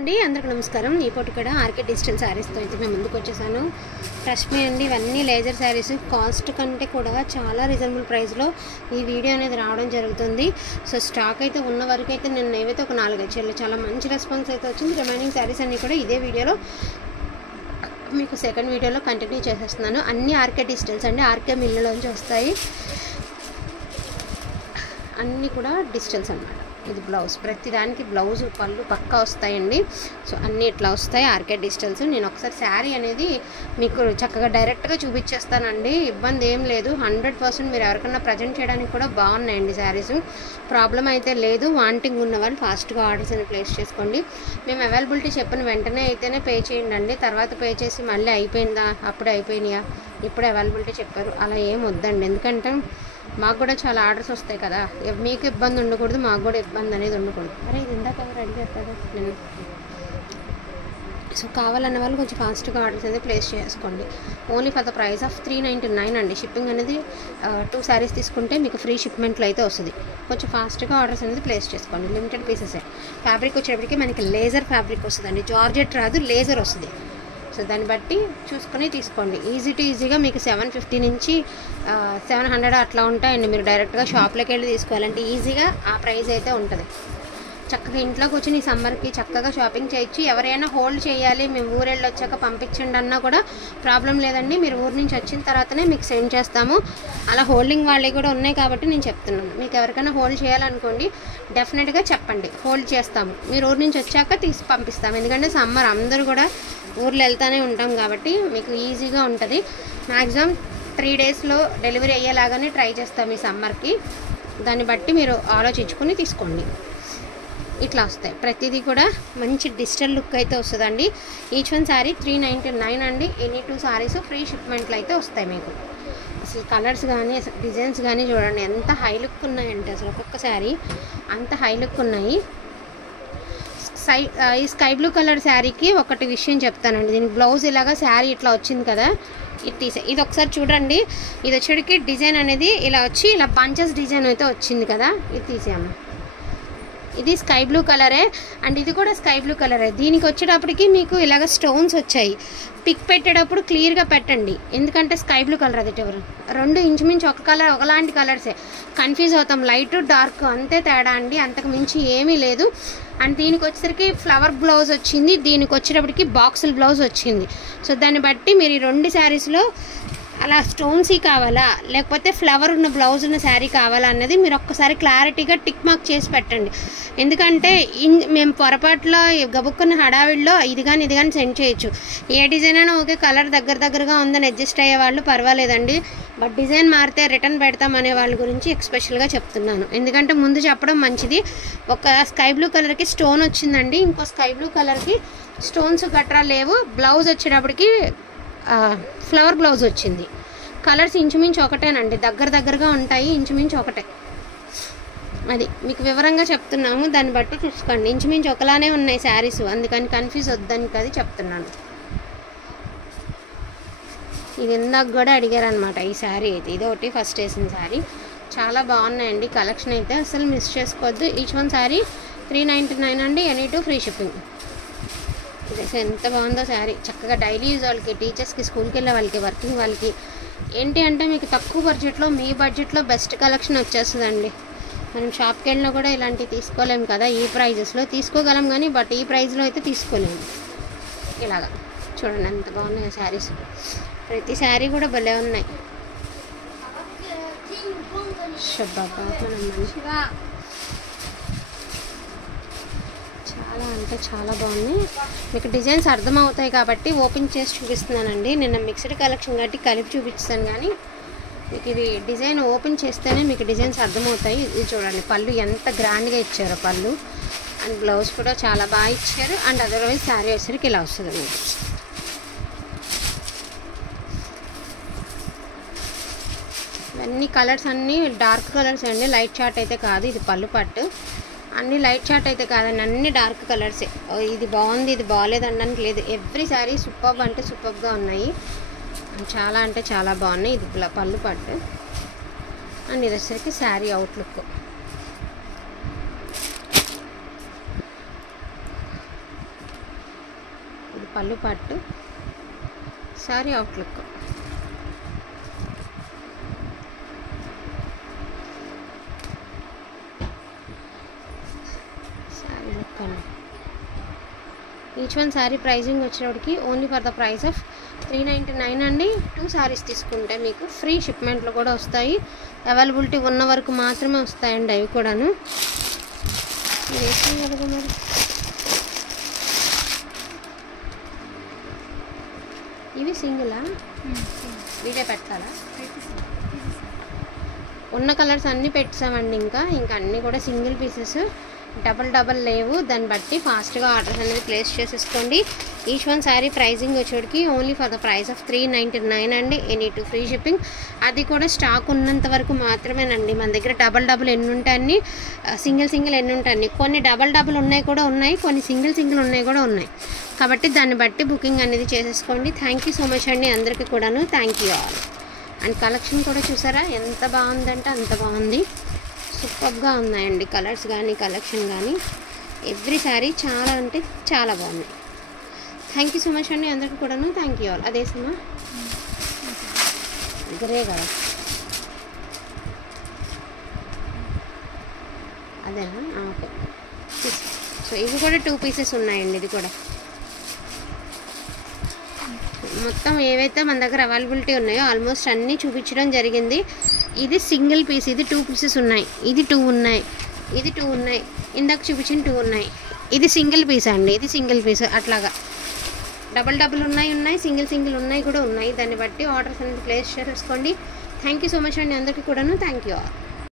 అండి అందరికీ నమస్కారం. ఈ పూట కూడా ఆర్కే డిజిటల్ శారీస్తో అయితే మేము ముందుకు వచ్చేసాను. ట్రస్ట్ మీ అండి, ఇవన్నీ లేజర్ శారీస్ కాస్ట్ కంటే కూడా చాలా రీజనబుల్ ప్రైస్లో ఈ వీడియో అనేది రావడం జరుగుతుంది. సో స్టాక్ అయితే ఉన్న వరకు అయితే నేను ఏవైతే ఒక 4-5 చీరలు చాలా మంచి రెస్పాన్స్ అయితే వచ్చింది. రిమైనింగ్ శారీస్ అన్నీ కూడా ఇదే వీడియోలో మీకు సెకండ్ వీడియోలో కంటిన్యూ చేసేస్తున్నాను. అన్నీ ఆర్కే డిజిటల్స్ అండి, ఆర్కే మిల్లులోంచి వస్తాయి. అన్నీ కూడా డిజిటల్స్ అన్నమాట. ఇది బ్లౌజ్, ప్రతిదానికి బ్లౌజ్ పళ్ళు పక్కా వస్తాయండి. సో అన్నీ ఇట్లా వస్తాయి ఆర్కే డిజిటల్స్. నేను ఒకసారి శారీ అనేది మీకు చక్కగా డైరెక్ట్గా చూపించేస్తానండి, ఇబ్బంది ఏం లేదు. 100% మీరు ఎవరికన్నా ప్రజెంట్ చేయడానికి కూడా బాగున్నాయండి శారీస్, ప్రాబ్లం అయితే లేదు. వాంటింగ్ ఉన్న వాళ్ళు ఫాస్ట్గా ఆర్డర్స్ అని ప్లేస్ చేసుకోండి. మేము అవైలబిలిటీ చెప్పిన వెంటనే అయితేనే పే చేయండి. తర్వాత పే చేసి మళ్ళీ అయిపోయిందా, అప్పుడే అయిపోయినాయా, ఇప్పుడు అవైలబిలిటీ చెప్పారు అలా ఏం వద్దండి. ఎందుకంటే మాకు కూడా చాలా ఆర్డర్స్ వస్తాయి కదా, మీకు ఇబ్బంది ఉండకూడదు, మాకు కూడా ఇబ్బంది అనేది ఉండకూడదు. అరే ఇది ఇందాక రెడీ చేస్తాడు నేను. సో కావాలన్న వాళ్ళు కొంచెం ఫాస్ట్గా ఆర్డర్స్ అనేది ప్లేస్ చేసుకోండి. Only for the price of 399 అండి. షిప్పింగ్ అనేది 2 శారీస్ తీసుకుంటే మీకు ఫ్రీ షిప్మెంట్లో అయితే వస్తుంది. కొంచెం ఫాస్ట్గా ఆర్డర్స్ అనేది ప్లేస్ చేసుకోండి. లిమిటెడ్ పీసెసే. ఫ్యాబ్రిక్ వచ్చేటప్పటికి మనకి లేజర్ ఫ్యాబ్రిక్ వస్తుందండి, జార్జెట్ రాదు, లేజర్ వస్తుంది. సో దాన్ని బట్టి చూసుకొని తీసుకోండి. ఈజీగా మీకు 750 నుంచి 700 అట్లా ఉంటాయండి. మీరు డైరెక్ట్గా షాప్లోకి వెళ్ళి తీసుకోవాలంటే ఈజీగా ఆ ప్రైస్ అయితే ఉంటుంది. చక్కగా ఇంట్లో కూర్చొని ఈ సమ్మర్కి చక్కగా షాపింగ్ చేయొచ్చు. ఎవరైనా హోల్డ్ చేయాలి, మేము ఊరెళ్ళి వచ్చాక పంపించండి అన్నా కూడా ప్రాబ్లం లేదండి. మీరు ఊరు నుంచి వచ్చిన తర్వాతనే మీకు సెండ్ చేస్తాము. అలా హోల్డింగ్ వాళ్ళే కూడా ఉన్నాయి కాబట్టి నేను చెప్తున్నాను. మీకు ఎవరికైనా హోల్డ్ చేయాలనుకోండి డెఫినెట్గా చెప్పండి, హోల్డ్ చేస్తాము. మీరు ఊరు నుంచి వచ్చాక తీసి పంపిస్తాము. ఎందుకంటే సమ్మర్ అందరూ కూడా ఊర్లో వెళ్తూనే ఉంటాం కాబట్టి మీకు ఈజీగా ఉంటుంది. మ్యాక్సిమం 3 డేస్లో డెలివరీ అయ్యేలాగానే ట్రై చేస్తాం ఈ సమ్మర్కి. దాన్ని బట్టి మీరు ఆలోచించుకొని తీసుకోండి. ఇట్లా వస్తాయి ప్రతిదీ కూడా మంచి డిజిటల్ లుక్ అయితే వస్తుందండి. ఈచ్ వన్ శారీ 399 అండి. ఎనీ 2 శారీస్ ఫ్రీ షిప్మెంట్లు అయితే వస్తాయి మీకు. అసలు కలర్స్ కానీ డిజైన్స్ కానీ చూడండి ఎంత హై లుక్ ఉన్నాయంటే, అసలు ఒక్కొక్క శారీ అంత హై లుక్ ఉన్నాయి. ఈ స్కై బ్లూ కలర్ శారీకి ఒకటి విషయం చెప్తానండి. దీనికి బ్లౌజ్ ఇలాగా శారీ ఇట్లా వచ్చింది కదా, ఇది ఒకసారి చూడండి. ఇది వచ్చేటికి డిజైన్ అనేది ఇలా వచ్చి ఇలా బంచెస్ డిజైన్ అయితే వచ్చింది కదా, ఇది తీసాము. ఇది స్కై బ్లూ కలరే అండ్ ఇది కూడా స్కై బ్లూ కలరే. దీనికి వచ్చేటప్పటికి మీకు ఇలాగ స్టోన్స్ వచ్చాయి. పిక్ పెట్టేటప్పుడు క్లియర్గా పెట్టండి, ఎందుకంటే స్కై బ్లూ కలర్ అది రెండు ఇంచుమించు ఒక కలర్, ఒకలాంటి కలర్సే. కన్ఫ్యూజ్ అవుతాం, లైట్ డార్క్ అంతే తేడా అండి, అంతకు మించి ఏమీ లేదు. అండ్ దీనికి వచ్చేసరికి ఫ్లవర్ బ్లౌజ్ వచ్చింది, దీనికి వచ్చేటప్పటికి బాక్సుల బ్లౌజ్ వచ్చింది. సో దాన్ని బట్టి మీరు ఈ 2 శారీస్లో అలా స్టోన్సీ కావాలా లేకపోతే ఫ్లవర్ ఉన్న బ్లౌజ్ ఉన్న శారీ కావాలా అన్నది మీరు ఒక్కసారి క్లారిటీగా టిక్ మార్క్ చేసి పెట్టండి. ఎందుకంటే మేము పొరపాటులో గబుక్కున్న హడావిడిలో ఇది కానీ సెండ్ చేయొచ్చు. ఏ డిజైన్ అయినా ఓకే, కలర్ దగ్గరగా ఉందని అడ్జస్ట్ అయ్యే వాళ్ళు పర్వాలేదండి. బట్ డిజైన్ మారితే రిటర్న్ పెడతాం అనే వాళ్ళ గురించి ఎక్స్పెషల్గా చెప్తున్నాను. ఎందుకంటే ముందు చెప్పడం మంచిది. ఒక స్కై బ్లూ కలర్కి స్టోన్ వచ్చిందండి, ఇంకో స్కై బ్లూ కలర్కి స్టోన్స్ గట్రా లేవు. బ్లౌజ్ వచ్చేటప్పటికి ఫ్లవర్ బ్లౌజ్ వచ్చింది. కలర్స్ ఇంచుమించు ఒకటేనండి, దగ్గరగా ఉంటాయి, ఇంచుమించు ఒకటే. అది మీకు వివరంగా చెప్తున్నాము, దాన్ని బట్టి చూసుకోండి. ఇంచుమించు ఒకలానే ఉన్నాయి శారీస్, అందుకని కన్ఫ్యూజ్ వద్దని అది చెప్తున్నాను. ఇది ఇందాక కూడా అడిగారు అనమాట ఈ శారీ అయితే. ఇది ఒకటి ఫస్ట్ వేసిన శారీ, చాలా బాగున్నాయండి కలెక్షన్ అయితే, అసలు మిస్ చేసుకోవద్దు. ఈచ్ వన్ శారీ 399 అండి. Any 2 free shipping. ఎంత బాగుందో శారీ, చక్కగా డైలీ యూజ్ వాళ్ళకి, టీచర్స్కి, స్కూల్కి వెళ్ళే వాళ్ళకి, వర్కింగ్ వాళ్ళకి ఏంటి అంటే మీకు తక్కువ బడ్జెట్లో, మీ బడ్జెట్లో బెస్ట్ కలెక్షన్ వచ్చేస్తుందండి. మనం షాప్కి వెళ్ళినా కూడా ఇలాంటివి తీసుకోలేము కదా, ఈ ప్రైజెస్లో తీసుకోగలం కానీ బట్ ఈ ప్రైస్లో అయితే తీసుకోలేము. ఇలాగా చూడండి ఎంత బాగున్నాయి శారీస్, ప్రతి శారీ కూడా భలే ఉన్నాయి. షబ్బాబా మనం మంచిగా చాలా అంటే చాలా బాగున్నాయి. మీకు డిజైన్స్ అర్థమవుతాయి కాబట్టి ఓపెన్ చేసి చూపిస్తున్నానండి. నిన్న మిక్స్డ్ కలెక్షన్ కాబట్టి కలిపి చూపిస్తాను, కానీ మీకు ఇది డిజైన్ ఓపెన్ చేస్తేనే మీకు డిజైన్స్ అర్థమవుతాయి. ఇది చూడండి పళ్ళు ఎంత గ్రాండ్గా ఇచ్చారో, పళ్ళు అండ్ బ్లౌజ్ కూడా చాలా బాగా ఇచ్చారు. అండ్ అదర్వైజ్ శారీ వచ్చేసరికి ఇలా వస్తుంది మీకు. ఇవన్నీ కలర్స్ అన్నీ డార్క్ కలర్స్ అండి, లైట్ చార్ట్ అయితే కాదు. ఇది పళ్ళు పట్టు, అన్ని లైట్ చార్ట్ అయితే కాదండి, అన్ని డార్క్ కలర్సే. ఇది బాగుంది ఇది బాగాలేదు అనడానికి లేదు. ఎవ్రీ శారీ సూపర్బ్ అంటే సూపర్గా ఉన్నాయి, చాలా అంటే చాలా బాగున్నాయి. ఇది పళ్ళు పట్టు అండ్ ఇది వచ్చేసరికి శారీ అవుట్లుక్. ఇది పళ్ళు పట్టు, సారీ అవుట్లుక్. సారీ లుక్ అండి. ఈచ్ వన్ శారీ ప్రైజింగ్ వచ్చేటప్పటికి only for the price of 399 అండి. 2 శారీస్ తీసుకుంటే మీకు ఫ్రీ షిప్మెంట్లో కూడా వస్తాయి. అవైలబిలిటీ ఉన్న వరకు మాత్రమే వస్తాయండి అవి కూడాను. ఇది వేసాం కదా మరి. ఇవి సింగిలా, వీడే పెట్టాలా? ఉన్న కలర్స్ అన్నీ పెట్టామండి. ఇంకా అన్నీ కూడా సింగిల్ పీసెస్, డబల్ లేవు. దాన్ని బట్టి ఫాస్ట్గా ఆర్డర్స్ అనేది ప్లేస్ చేసేసుకోండి. ఈచ్ వన్ శారీ ప్రైజింగ్ వచ్చేటికి only for the price of 399 అండి. Any to free shipping. అది కూడా స్టాక్ ఉన్నంత వరకు మాత్రమేనండి. మన దగ్గర డబల్ ఎన్ని ఉంటాయని, సింగిల్ ఎన్ని ఉంటాయని. కొన్ని డబల్ ఉన్నాయి కూడా ఉన్నాయి, కొన్ని సింగిల్ ఉన్నాయి కూడా ఉన్నాయి. కాబట్టి దాన్ని బట్టి బుకింగ్ అనేది చేసేసుకోండి. థ్యాంక్ యూ సో మచ్ అండి అందరికీ కూడాను. Thank you all. And collection కూడా చూసారా ఎంత బాగుందంటే అంత బాగుంది. సూపర్గా ఉన్నాయండి కలర్స్ కానీ కలెక్షన్ కానీ. ఎవ్రీ శారీ చాలా అంటే చాలా బాగుంది. థ్యాంక్ యూ సో మచ్ అండి అందరికీ కూడాను. Thank you all. అదే సినిమా గ్రే కదా, అదేనా? ఓకే. సో ఇవి కూడా 2 పీసెస్ ఉన్నాయండి. ఇది కూడా మొత్తం ఏవైతే మన దగ్గర అవైలబిలిటీ ఉన్నాయో ఆల్మోస్ట్ అన్నీ చూపించడం జరిగింది. ఇది సింగిల్ పీస్, ఇది 2 పీసెస్ ఉన్నాయి, ఇది 2 ఉన్నాయి, ఇది 2 ఉన్నాయి, ఇందాక చూపించిన 2 ఉన్నాయి. ఇది సింగిల్ పీస్ అండి, ఇది సింగిల్ పీస్. అట్లాగా డబల్ ఉన్నాయి, సింగిల్ ఉన్నాయి కూడా ఉన్నాయి. దాన్ని బట్టి ఆర్డర్స్ అనేది ప్లేస్ చేసుకోండి. థ్యాంక్ యూ సో మచ్ అండి అందరికీ కూడాను. Thank you all.